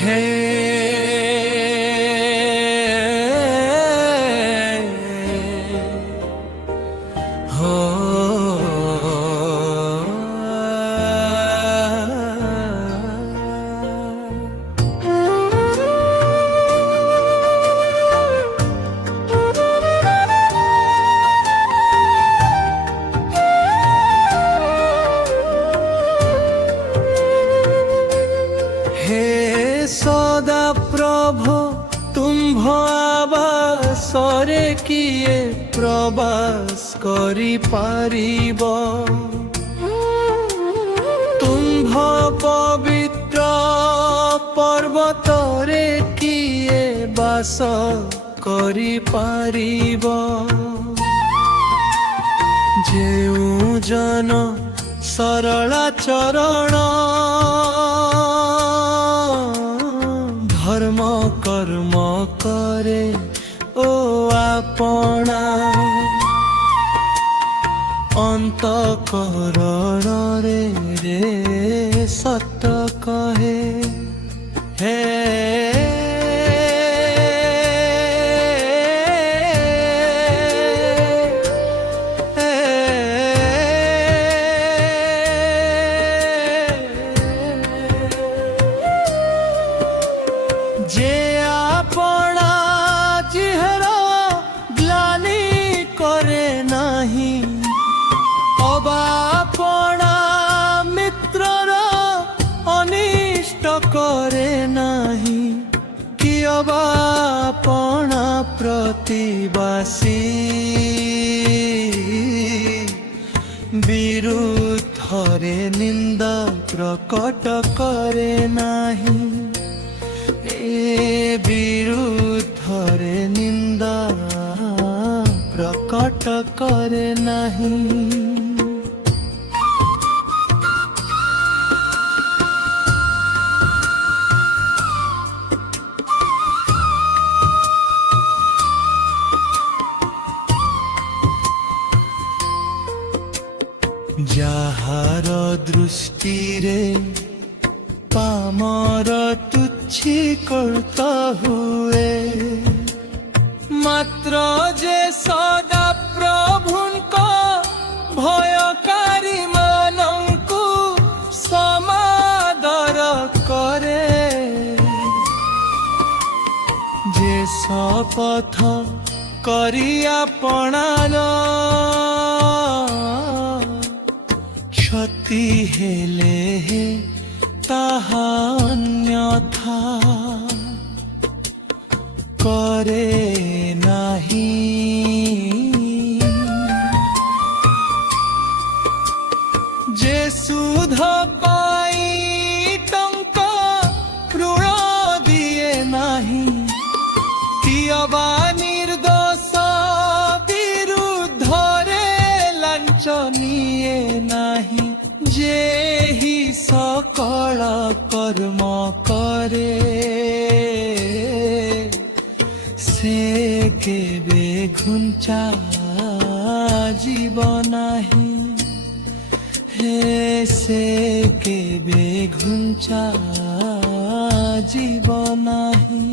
হে হো সদা প্রভু তুম্ভ আবাসরে কিয়ে প্রবাস করি পারিব তুম্ভ পবিত্র পর্বতরে কিয়ে বাস করি পারিব যেউ জন ସରଳା ଚରଣ ଧର୍ମ କର୍ମ କରେ ଓ ଆପଣା ଅନ୍ତଃକରଣରେ ରେ ସତ କହେ ହେ যে আপনা জিহর গ্লানি করে নাহি অবা আপনা মিত্রর অনিষ্ট করে নাহি কি অবা আপনা প্রতিবাসী বিরুদ্ধরে নিন্দা প্রকট করে নাহি বিরুদ্ধরে নিন্দা প্রকট করে নাহি যাহার দৃষ্টিরে পামর তুচ্ছিকৃত হুয়ে মাত্র যে সদা প্রভুঙ্ক ভয়কারী মানঙ্কু সমাদর করে যে শপথ করি আপনার ক্ষতি হেলে তাহা অন্যথা করে নাহি যে সুধ পাই টঙ্কা ঋণ দিয়ে নাহি কিয়বা নির্দোষ বিরুদ্ধরে লাঞ্চ নিয়ে নাহি যেহি সকল কর্ম করে সে কেবে ঘুঞ্চা জীব নাহি হে সে কেবে ঘুঞ্চা জীব নাহি।